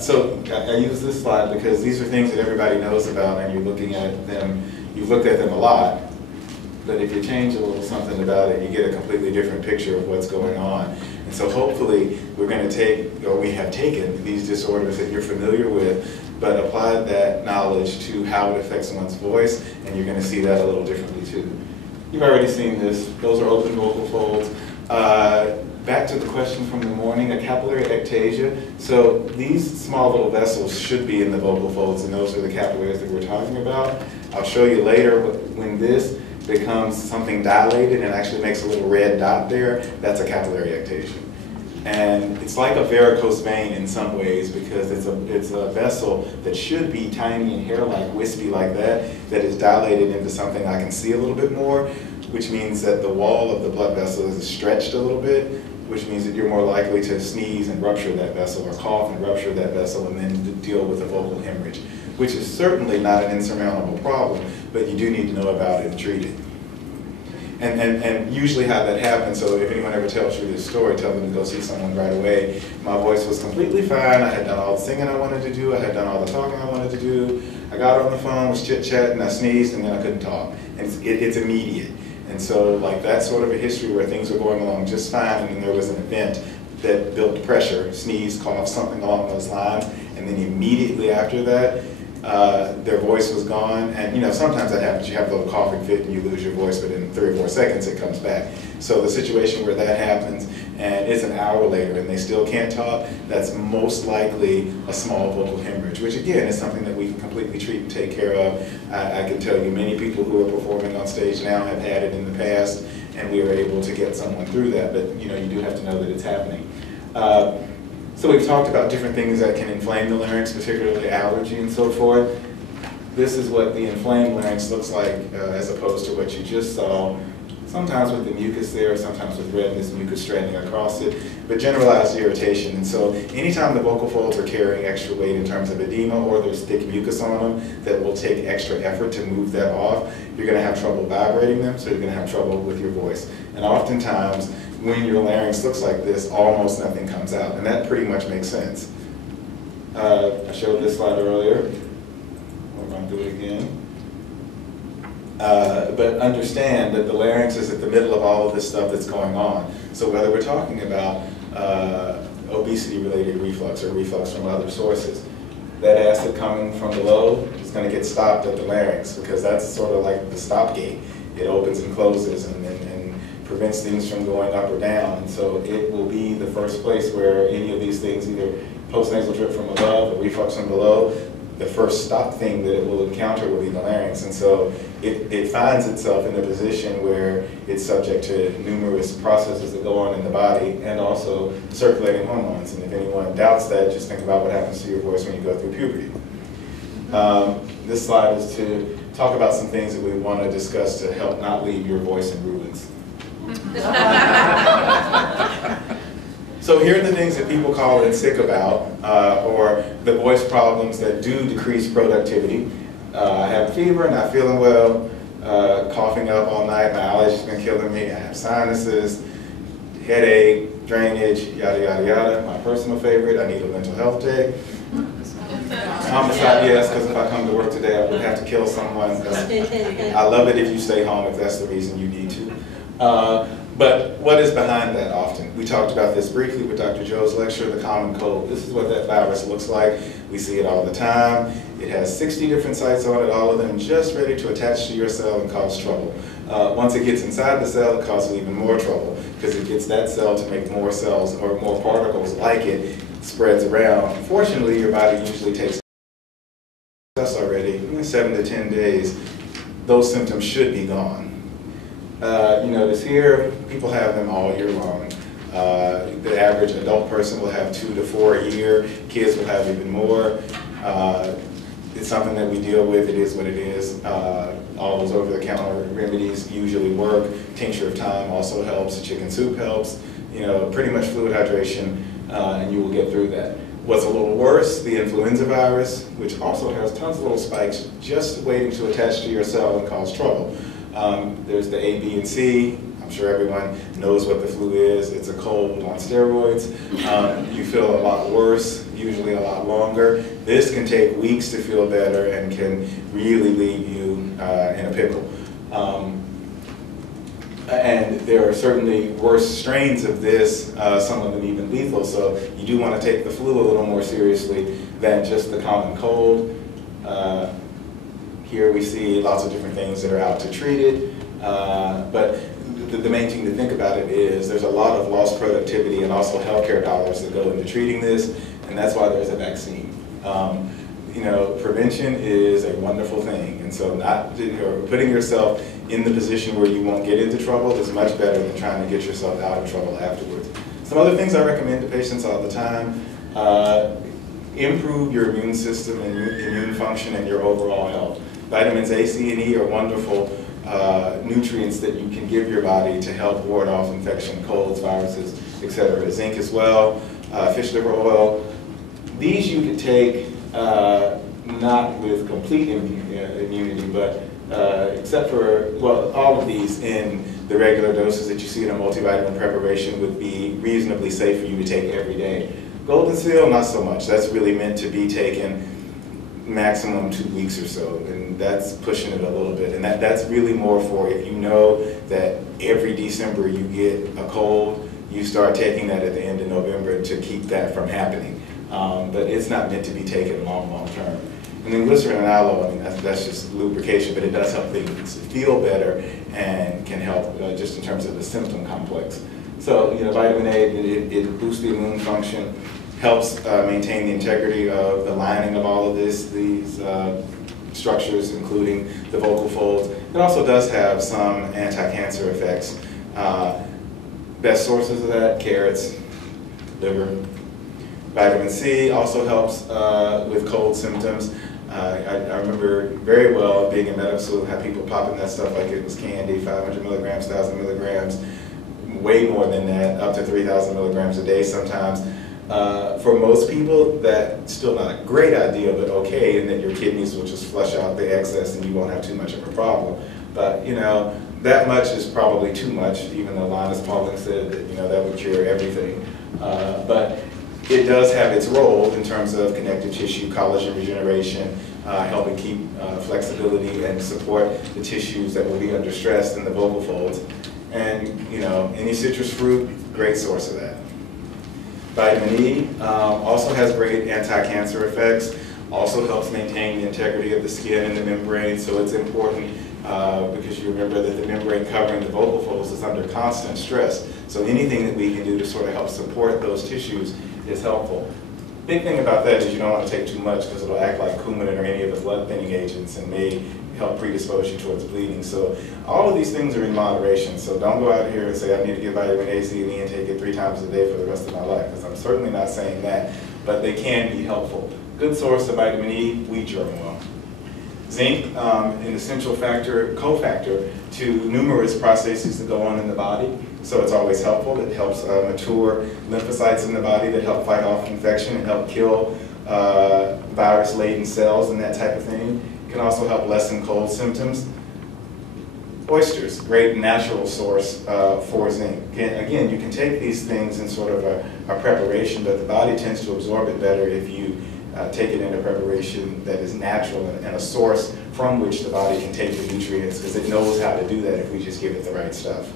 So I use this slide because these are things that everybody knows about, and you're looking at them, you've looked at them a lot, but if you change a little something about it, you get a completely different picture of what's going on. And so hopefully we're going to take, or we have taken, these disorders that you're familiar with, but applied that knowledge to how it affects one's voice, and you're going to see that a little differently too. You've already seen this. Those are open vocal folds. Back to the question from the morning, a capillary ectasia. So these small little vessels should be in the vocal folds, and those are the capillaries that we're talking about. I'll show you later when this becomes something dilated and actually makes a little red dot there, that's a capillary ectasia. And it's like a varicose vein in some ways because it's a vessel that should be tiny and hair-like, wispy like that is dilated into something I can see a little bit more, which means that the wall of the blood vessel is stretched a little bit, which means that you're more likely to sneeze and rupture that vessel, or cough and rupture that vessel, and then deal with a vocal hemorrhage, which is certainly not an insurmountable problem, but you do need to know about it and treat it. And usually how that happens, so if anyone ever tells you this story, tell them to go see someone right away. My voice was completely fine. I had done all the singing I wanted to do. I had done all the talking I wanted to do. I got on the phone, was chit-chatting, I sneezed, and then I couldn't talk. And it's immediate. And so like that sort of a history where things were going along just fine, and then there was an event that built pressure, sneeze, cough, something along those lines, and then immediately after that, their voice was gone. And you know, sometimes that happens. You have a little coughing fit and you lose your voice, but in 3 or 4 seconds it comes back. So the situation where that happens and it's an hour later and they still can't talk, that's most likely a small vocal hemorrhage, which again is something that we can completely treat and take care of. I can tell you many people who are performing on stage now have had it in the past, and we were able to get someone through that, but you know, you do have to know that it's happening. So we've talked about different things that can inflame the larynx, particularly allergy and so forth. This is what the inflamed larynx looks like as opposed to what you just saw. Sometimes with the mucus there, sometimes with redness, mucus stranding across it, but generalized irritation. And so anytime the vocal folds are carrying extra weight in terms of edema, or there's thick mucus on them that will take extra effort to move that off, you're going to have trouble vibrating them, so you're going to have trouble with your voice. And oftentimes, when your larynx looks like this, almost nothing comes out, and that pretty much makes sense. I showed this slide earlier. We're going to do it again. But understand that the larynx is at the middle of all of this stuff that's going on. So whether we're talking about obesity-related reflux or reflux from other sources, that acid coming from below is going to get stopped at the larynx, because that's sort of like the stop gate. It opens and closes and prevents things from going up or down. And so it will be the first place where any of these things, either postnasal drip from above or reflux from below, the first stop thing that it will encounter will be the larynx. And so it finds itself in a position where it's subject to numerous processes that go on in the body, and also circulating hormones. And if anyone doubts that, just think about what happens to your voice when you go through puberty. This slide is to talk about some things that we want to discuss to help not leave your voice in ruins. So here are the things that people call in sick about, or the voice problems that do decrease productivity. I have a fever, not feeling well, coughing up all night, my allergies have been killing me, I have sinuses, headache, drainage, yada, yada, yada. My personal favorite, I need a mental health day. Homicide, yes, because if I come to work today, I would have to kill someone. I love it if you stay home if that's the reason you need to. But what is behind that often? We talked about this briefly with Dr. Joe's lecture, the common cold. This is what that virus looks like. We see it all the time. It has 60 different sites on it, all of them just ready to attach to your cell and cause trouble. Once it gets inside the cell, it causes even more trouble, because it gets that cell to make more cells or more particles like it, spreads around. Unfortunately, your body usually takes us already, 7 to 10 days. Those symptoms should be gone. You notice here, people have them all year long. The average adult person will have 2 to 4 a year. Kids will have even more. It's something that we deal with. It is what it is. All those over-the-counter remedies usually work. Tincture of thyme also helps. Chicken soup helps. You know, pretty much fluid hydration, and you will get through that. What's a little worse, the influenza virus, which also has tons of little spikes just waiting to attach to your cell and cause trouble. There's the A, B, and C. I'm sure everyone knows what the flu is. It's a cold on steroids. You feel a lot worse. usually a lot longer. This can take weeks to feel better and can really leave you in a pickle. And there are certainly worse strains of this, some of them even lethal, so you do want to take the flu a little more seriously than just the common cold. Here we see lots of different things that are out to treat it, but the main thing to think about it is there's a lot of lost productivity and also healthcare dollars that go into treating this, and that's why there's a vaccine. You know, prevention is a wonderful thing, and so putting yourself in the position where you won't get into trouble is much better than trying to get yourself out of trouble afterwards. Some other things I recommend to patients all the time: improve your immune system and immune function and your overall health. Vitamins A, C, and E are wonderful nutrients that you can give your body to help ward off infection, colds, viruses, etc. Zinc as well, fish liver oil. These you could take not with complete immunity, but except for, well, all of these in the regular doses that you see in a multivitamin preparation would be reasonably safe for you to take every day. Golden seal, not so much. That's really meant to be taken maximum 2 weeks or so, and that's pushing it a little bit. And that's really more for if you know that every December you get a cold, you start taking that at the end of November to keep that from happening. But it's not meant to be taken long term. And then glycerin and aloe, I mean, that's just lubrication, but it does help things feel better and can help just in terms of the symptom complex. So, you know, vitamin A, it boosts the immune function, helps maintain the integrity of the lining of all of these structures, including the vocal folds. It also does have some anti-cancer effects. Best sources of that: carrots, liver. Vitamin C also helps with cold symptoms. I remember very well being in medical school, had people popping that stuff like it was candy, 500 milligrams, 1,000 milligrams, way more than that, up to 3,000 milligrams a day sometimes. For most people, that's still not a great idea, but okay, and then your kidneys will just flush out the excess and you won't have too much of a problem. But, you know, that much is probably too much, even though Linus Pauling said that, you know, that would cure everything. But it does have its role in terms of connective tissue, collagen regeneration, helping keep flexibility and support the tissues that will be under stress in the vocal folds. And, you know, any citrus fruit, great source of that. Vitamin E also has great anti-cancer effects, also helps maintain the integrity of the skin and the membrane, so it's important because you remember that the membrane covering the vocal folds is under constant stress. So anything that we can do to sort of help support those tissues is helpful. Big thing about that is you don't want to take too much because it'll act like Coumadin or any of the blood thinning agents and may help predispose you towards bleeding. So all of these things are in moderation. So don't go out here and say I need to get vitamin A, C, and E and take it 3 times a day for the rest of my life, because I'm certainly not saying that, but they can be helpful. Good source of vitamin E, wheat germ oil. Zinc, an essential factor, cofactor to numerous processes that go on in the body. So it's always helpful. It helps mature lymphocytes in the body that help fight off infection and help kill virus-laden cells and that type of thing. It can also help lessen cold symptoms. Oysters, great natural source for zinc. Again, you can take these things in sort of a preparation, but the body tends to absorb it better if you take it in a preparation that is natural and a source from which the body can take the nutrients, because it knows how to do that if we just give it the right stuff.